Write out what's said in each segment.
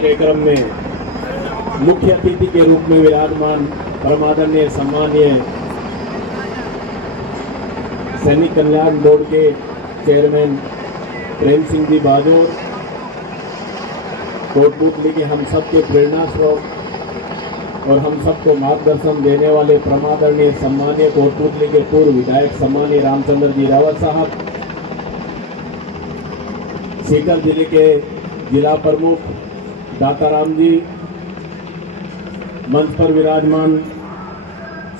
कार्यक्रम में मुख्य अतिथि के रूप में विराजमान परमादरणीय सम्मानीय सैनिक कल्याण बोर्ड के चेयरमैन प्रेम सिंह जी बहादुर, कोटपुतली के हम सबके प्रेरणा स्रोत और हम सबको मार्गदर्शन देने वाले परमादरणीय सम्मानीय कोटपुतली के पूर्व विधायक सम्मानीय रामचंद्र जी रावत साहब, सीकर जिले के जिला प्रमुख दाताराम जी, मंच पर विराजमान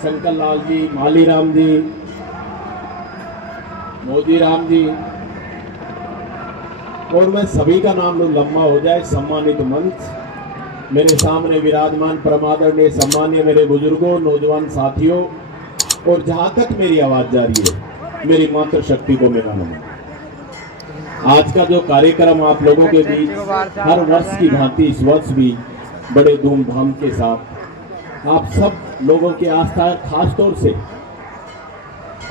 शंकर लाल जी, माली राम जी, मोदी राम जी, और मैं सभी का नाम लंबा हो जाए, सम्मानित मंच, मेरे सामने विराजमान परमादरणीय सम्मानीय मेरे बुजुर्गों, नौजवान साथियों, और जहां तक मेरी आवाज जा रही है, मेरी मातृशक्ति को मेरा नमन। आज का जो कार्यक्रम आप लोगों के बीच हर वर्ष की भांति इस वर्ष भी बड़े धूमधाम के साथ आप सब लोगों की आस्था है, खासतौर से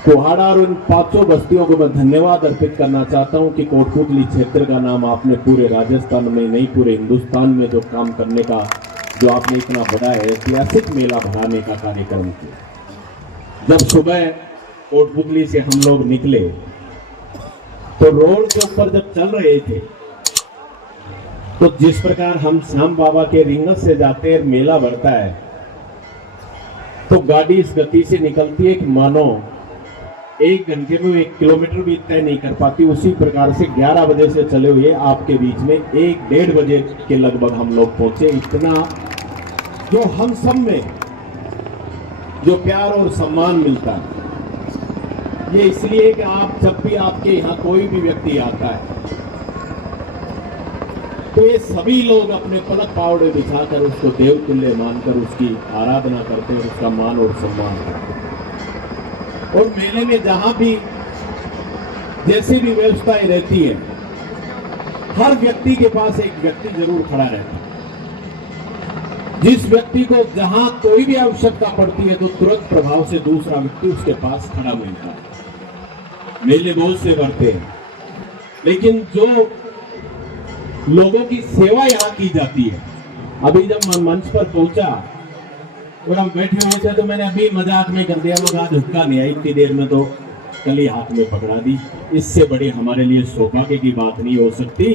कोहाड़ा और उन 500 बस्तियों को मैं धन्यवाद अर्पित करना चाहता हूं कि कोटपुतली क्षेत्र का नाम आपने पूरे राजस्थान में नहीं पूरे हिंदुस्तान में जो काम करने का जो आपने इतना बड़ा ऐतिहासिक मेला भराने का कार्यक्रम किया। जब सुबह कोटपुतली से हम लोग निकले तो रोड के ऊपर जब चल रहे थे तो जिस प्रकार हम श्याम बाबा के रिंगस से जाते हैं, मेला भरता है, तो गाड़ी इस गति से निकलती है कि मानो 1 घंटे में 1 किलोमीटर भी तय नहीं कर पाती। उसी प्रकार से 11 बजे से चले हुए आपके बीच में 1-1:30 बजे के लगभग हम लोग पहुंचे। इतना जो हम सब में जो प्यार और सम्मान मिलता है, ये इसलिए कि आप जब भी आपके यहाँ कोई भी व्यक्ति आता है तो ये सभी लोग अपने पलक पावड़े बिछाकर उसको देव तुल्य मानकर उसकी आराधना करते हैं, उसका मान और सम्मान करते हैं। और मेले में जहां भी जैसी भी व्यवस्थाएं रहती है, हर व्यक्ति के पास एक व्यक्ति जरूर खड़ा रहता है। जिस व्यक्ति को जहां कोई भी आवश्यकता पड़ती है तो तुरंत प्रभाव से दूसरा व्यक्ति उसके पास खड़ा मिलता है। मेले बहुत से बढ़ते हैं, लेकिन जो लोगों की सेवा यहाँ की जाती है। अभी जब मैं मंच पर पहुंचा और हम बैठे हुए थे तो मैंने अभी मजाक में कर दिया, वो आज हुक्का नहीं आई, इतनी देर में तो कली हाथ में पकड़ा दी। इससे बड़ी हमारे लिए सौभाग्य की बात नहीं हो सकती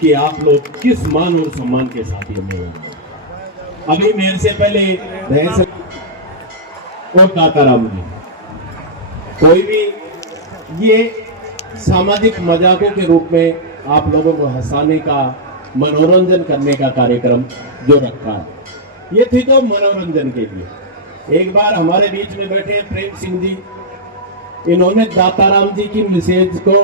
कि आप लोग किस मान और सम्मान के साथ ये मेला। अभी मेरे से पहले रह और दाताराम जी, कोई भी ये सामाजिक मजाकों के रूप में आप लोगों को हंसाने का, मनोरंजन करने का कार्यक्रम जो रखा है, ये थी तो मनोरंजन के लिए। एक बार हमारे बीच में बैठे प्रेम सिंह जी, इन्होंने दाताराम जी की मिसेज को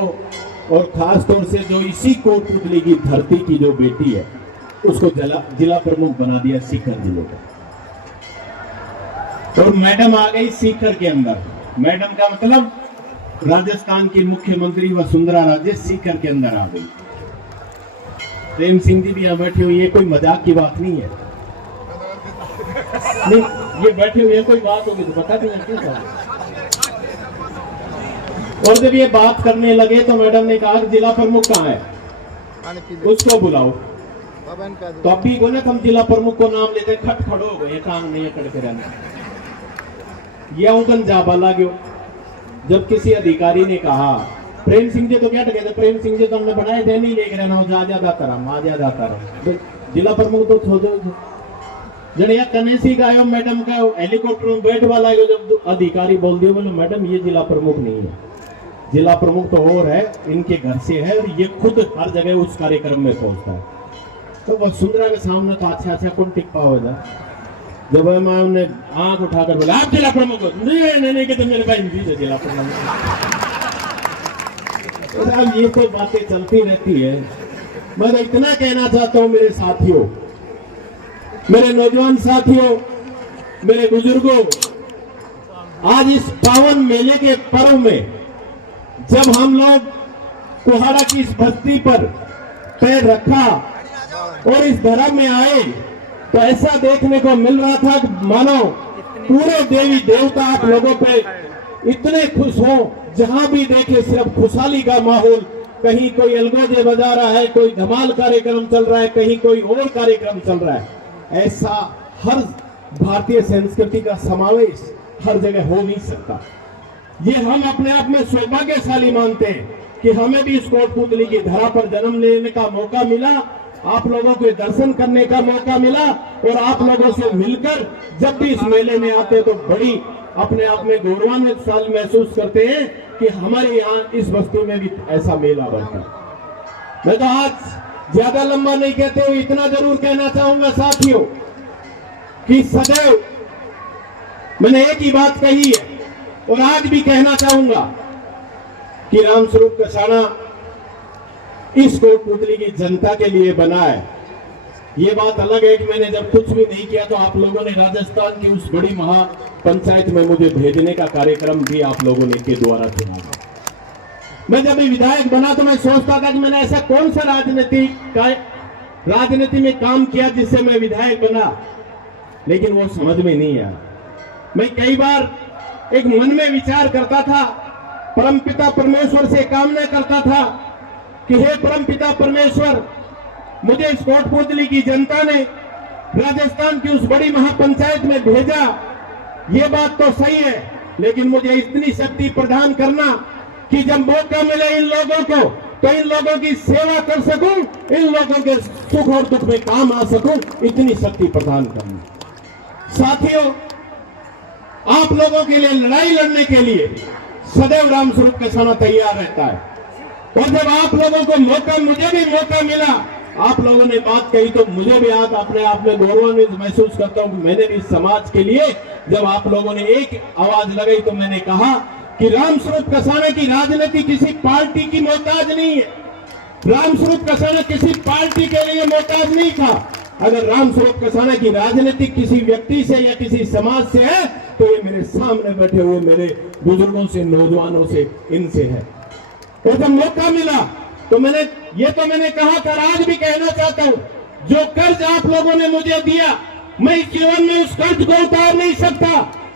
और खास तौर से जो इसी कोटपुतली की धरती की जो बेटी है उसको जिला प्रमुख बना दिया सीकर जिले का। और मैडम आ गई सीकर के अंदर। मैडम का मतलब राजस्थान की मुख्यमंत्री वसुंधरा राजे सीकर के अंदर आ गई। प्रेम सिंह जी भी यहाँ बैठे हुए, ये कोई मजाक की बात नहीं है। नहीं, ये बैठे हुए कोई बात होगी तो बता देना क्या। और जब ये बात करने लगे तो मैडम ने कहा जिला प्रमुख कहाँ है, उसको बुलाओ। तो अभी को ना हम जिला प्रमुख को नाम लेते खट खड़ो हो गए, काम नहीं करके रहना। ये उनकन जाबा लागो। जब किसी अधिकारी ने कहा प्रेम सिंह जी तो क्या कहते, प्रेम सिंह जी तो हमने बनाए थे, नहीं लेकर रहना, जा ज्यादा तरह जिला प्रमुख तो छोड़ो। जब यह कनेसी का आयो मैडम का हेलीकॉप्टर में बैठ वाला है, जब अधिकारी बोल दिया बोले मैडम ये जिला प्रमुख नहीं है, जिला प्रमुख तो और है, इनके घर से है और ये खुद हर जगह उस कार्यक्रम में पहुंचता है। तो वसुंधरा के सामने तो अच्छा कौन टिक पाओगे। जब मैं आंख उठाकर बोला आप जिला प्रमुख हो, नहीं कहते मेरे भाई जी जिला प्रमुख। ये तो बातें चलती रहती है। मैं तो इतना कहना चाहता हूं मेरे साथियों, मेरे नौजवान साथियों, मेरे बुजुर्गों, आज इस पावन मेले के पर्व में जब हम लोग कोहाड़ा की इस बस्ती पर पैर रखा और इस धरा में आए तो ऐसा देखने को मिल रहा था कि मानो पूरे देवी देवता आप लोगों पे इतने खुश हो, जहां भी देखे सिर्फ खुशहाली का माहौल, कहीं कोई अलगोजे बजा रहा है, कोई धमाल कार्यक्रम चल रहा है, कहीं कोई और कार्यक्रम चल रहा है। ऐसा हर भारतीय संस्कृति का समावेश हर जगह हो नहीं सकता। ये हम अपने आप में सौभाग्यशाली मानते हैं कि हमें भी इस कोटपुतली की धरा पर जन्म लेने का मौका मिला, आप लोगों के दर्शन करने का मौका मिला, और आप लोगों से मिलकर जब भी इस मेले में आते तो बड़ी अपने आप में गौरवान्वित साल महसूस करते हैं कि हमारे यहाँ इस बस्ती में भी ऐसा मेला बनता है। मैं तो आज ज्यादा लंबा नहीं कहते हुए इतना जरूर कहना चाहूंगा साथियों कि सदैव मैंने एक ही बात कही है और आज भी कहना चाहूंगा कि रामस्वरूप कसाना इस कोटपुतली की जनता के लिए बना है। ये बात अलग है कि मैंने जब कुछ भी नहीं किया तो आप लोगों ने राजस्थान की उस बड़ी महापंचायत में मुझे भेजने का कार्यक्रम भी आप लोगों ने के द्वारा चुना। मैं जब भी विधायक बना तो मैं सोचता था कि मैंने ऐसा कौन सा राजनीति में काम किया जिससे मैं विधायक बना, लेकिन वो समझ में नहीं आया। मैं कई बार एक मन में विचार करता था, परमपिता परमेश्वर से कामना करता था कि हे परमपिता परमेश्वर, मुझे इस कोटपुतली की जनता ने राजस्थान की उस बड़ी महापंचायत में भेजा, ये बात तो सही है, लेकिन मुझे इतनी शक्ति प्रदान करना कि जब मौका मिले इन लोगों को तो इन लोगों की सेवा कर सकूं, इन लोगों के सुख और दुख में काम आ सकूं, इतनी शक्ति प्रदान करना। साथियों, आप लोगों के लिए लड़ाई लड़ने के लिए सदैव रामस्वरूप कसाना तैयार रहता है, और जब आप लोगों को मौका, मुझे भी मौका मिला, आप लोगों ने बात कही तो मुझे भी आज अपने आप में गौरवान्वित महसूस करता हूं कि मैंने भी समाज के लिए जब आप लोगों ने एक आवाज लगाई तो मैंने कहा कि रामस्वरूप कसाना की राजनीति किसी पार्टी की मोहताज नहीं है। रामस्वरूप कसाना किसी पार्टी के लिए मोहताज नहीं था। अगर रामस्वरूप कसाना की राजनीति किसी व्यक्ति से या किसी समाज से है तो ये मेरे सामने बैठे हुए मेरे बुजुर्गों से, नौजवानों से, इनसे है। और जब मौका मिला तो मैंने कहा था, आज भी कहना चाहता हूं, जो कर्ज आप लोगों ने मुझे दिया, मैं इस जीवन में उस कर्ज को उतार नहीं सकता,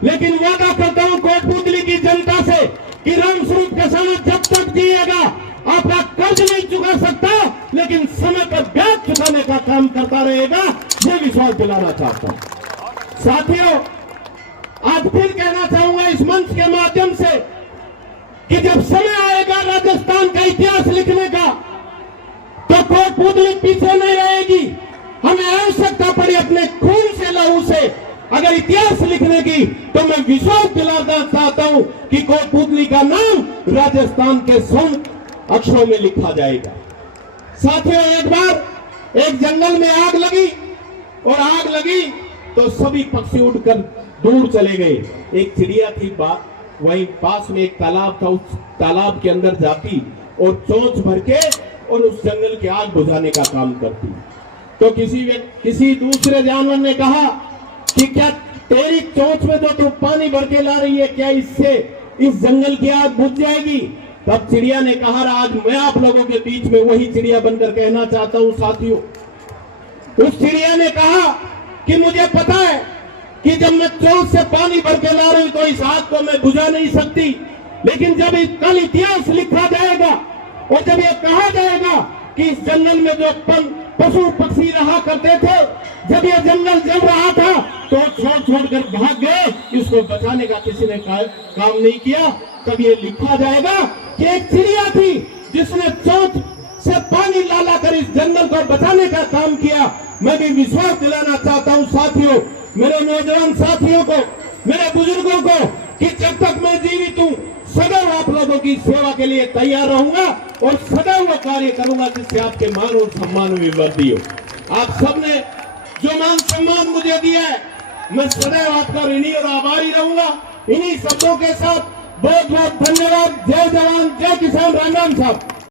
लेकिन वादा करता हूं कोटपुतली की जनता से कि रामस्वरूप कसाना जब तक जिएगा आपका कर्ज नहीं चुका सकता, लेकिन समय पर ब्याज चुकाने का काम करता रहेगा। ये विश्वास दिलाना चाहता हूं। साथियों, आज फिर कहना चाहूंगा इस मंच के माध्यम से कि जब समय आएगा राजस्थान का इतिहास लिखने का तो कोटपुतली पीछे नहीं रहेगी। हमें आवश्यकता पड़ी अपने खून से, लहू से अगर इतिहास लिखने की, तो मैं विश्वास दिलाना चाहता हूं कि कोटपुतली का नाम राजस्थान के स्वर्ण अक्षरों में लिखा जाएगा। साथियों, एक बार एक जंगल में आग लगी और आग लगी तो सभी पक्षी उड़कर दूर चले गए। एक चिड़िया थी, वहीं पास में एक तालाब था, उस तालाब के अंदर जाती और चोंच भर के और उस जंगल की आग बुझाने का काम करती। तो किसी दूसरे जानवर ने कहा कि क्या तेरी चोंच में जो तू पानी भर के ला रही है, क्या इससे इस जंगल की आग बुझ जाएगी? तब चिड़िया ने कहा, आज मैं आप लोगों के बीच में वही चिड़िया बनकर कहना चाहता हूं साथियों। उस चिड़िया ने कहा कि मुझे पता है कि जब मैं चोंच से पानी भर के ला रही हूं तो इस आग को मैं बुझा नहीं सकती, लेकिन जब कल इतिहास लिखा जाएगा और जब ये कहा जाएगा कि इस जंगल में जो पशु पक्षी रहा करते थे, जब ये जंगल जल रहा था तो छोड़ भाग गए, इसको बचाने का किसी ने काम नहीं किया, तब ये लिखा जाएगा कि एक चिड़िया थी जिसने चोंच से पानी ला कर इस जंगल को बचाने का काम किया। मैं भी विश्वास दिलाना चाहता हूं साथियों, मेरे नौजवान साथियों को, मेरे बुजुर्गों को, कि जब तक मैं जीवित हूं सदैव आप लोगों की सेवा के लिए तैयार रहूंगा और सदैव वो कार्य करूंगा जिससे आपके मान और सम्मान में वृद्धि हो। आप सबने जो मान सम्मान मुझे दिया है, मैं सदैव आपका ऋणी और आभारी रहूंगा। इन्हीं शब्दों के साथ बहुत बहुत धन्यवाद। जय जवान, जय किसान। राम राम साहब।